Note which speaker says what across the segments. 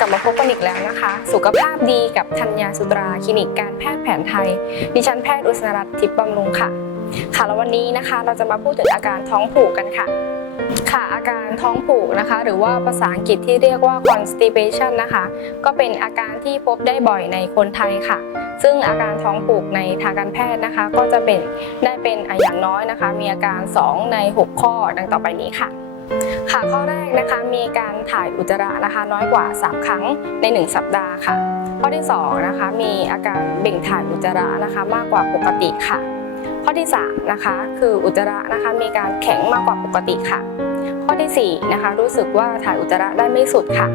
Speaker 1: กลับมาพบกันอีกแล้วนะคะ สุขภาพดีกับธัญญาสุตราคลินิกการแพทย์แผนไทย ดิฉันแพทย์อุษนรัตน์ทิพย์บำรุงค่ะ ค่ะแล้ววันนี้นะคะเราจะมาพูดถึงอาการท้องผูกกันค่ะ ค่ะอาการท้องผูกนะคะ หรือว่าภาษาอังกฤษที่เรียกว่า constipation นะคะ ก็เป็นอาการที่พบได้บ่อยในคนไทยค่ะซึ่งอาการท้องผูกในทางการแพทย์นะคะ ก็จะเป็นได้เป็นอะอย่างน้อยนะคะ มีอาการ 2 ใน 6 ข้อดังต่อไปนี้ค่ะ ค่ะข้อแรกนะคะมีการถ่ายอุจจาระนะคะน้อยกว่า 3 ครั้งใน 1 สัปดาห์ค่ะ ข้อที่2นะคะมีอาการเบ่งถ่ายอุจจาระนะคะมากกว่าปกติค่ะ ข้อที่3นะคะคืออุจจาระนะคะมีการแข็งมากกว่าปกติค่ะ ข้อทีสี่4นะคะรู้สึกว่าถ่ายอุจจาระได้ไม่สุดค่ะ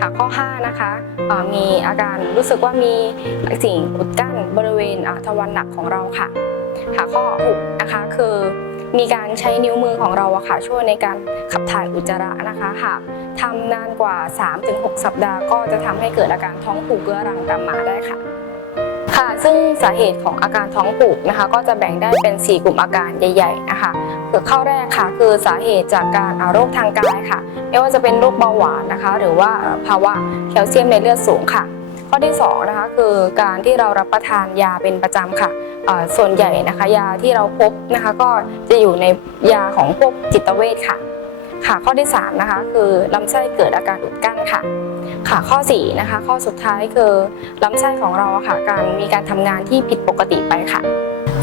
Speaker 1: ค่ะข้อ5นะคะมีอาการรู้สึกว่ามีสิ่งอุดกั้นบริเวณอ่าทวารหนักของเราค่ะค่ะข้อ6นะคะคือ มีการใช้นิ้วมือของเราอะค่ะช่วยในการขับถ่ายอุจจาระนะคะหากทำนานกว่า 3-6 สัปดาห์ ก็จะทำให้เกิดอาการท้องผูกเรื้อรังตามมาได้ค่ะค่ะซึ่งสาเหตุของอาการท้องผูกนะคะ ก็จะแบ่งได้เป็น 4 กลุ่มอาการใหญ่ ๆ นะคะคือข้อแรกค่ะ คือสาเหตุจากการโรคทางกายค่ะ ไม่ว่าจะเป็นโรคเบาหวานนะคะ หรือว่าภาวะแคลเซียมในเลือดสูงค่ะ ข้อที่2นะคะคือการที่เรารับประทานยาเป็นประจำค่ะส่วนใหญ่นะคะยาที่เราพบนะคะก็จะอยู่ในยาของพวกจิตเวชค่ะค่ะข้อที่3นะคะคือลำไส้เกิดอาการอุดกั้นค่ะค่ะข้อ4นะคะข้อสุดท้ายคือลำไส้ของเราค่ะการมีการทำงานที่ผิดปกติไปค่ะ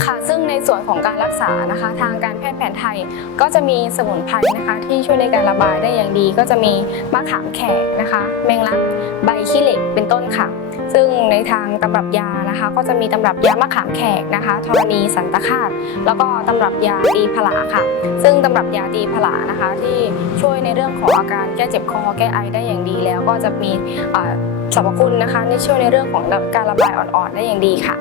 Speaker 1: ค่ะ ซึ่งในส่วนของการรักษานะคะ ทางการแพทย์แผนไทยก็จะมีสมุนไพรนะคะ ที่ช่วยในการระบายได้อย่างดี ก็จะมีมะขามแขกนะคะ แมงลักใบขี้เหล็กเป็นต้นค่ะ ซึ่งในทางตำรับยานะคะ ก็จะมีตำรับยามะขามแขกนะคะธรณีสันตคาตแล้วก็ตำรับยาตีผลาค่ะ ซึ่งตำรับยาตีผลานะคะ ที่ช่วยในเรื่องของอาการแก้เจ็บคอแก้ไอได้อย่างดีแล้วก็จะมีสรรพคุณนะคะที่ช่วยในเรื่องของการระบายอ่อนๆได้อย่างดีค่ะ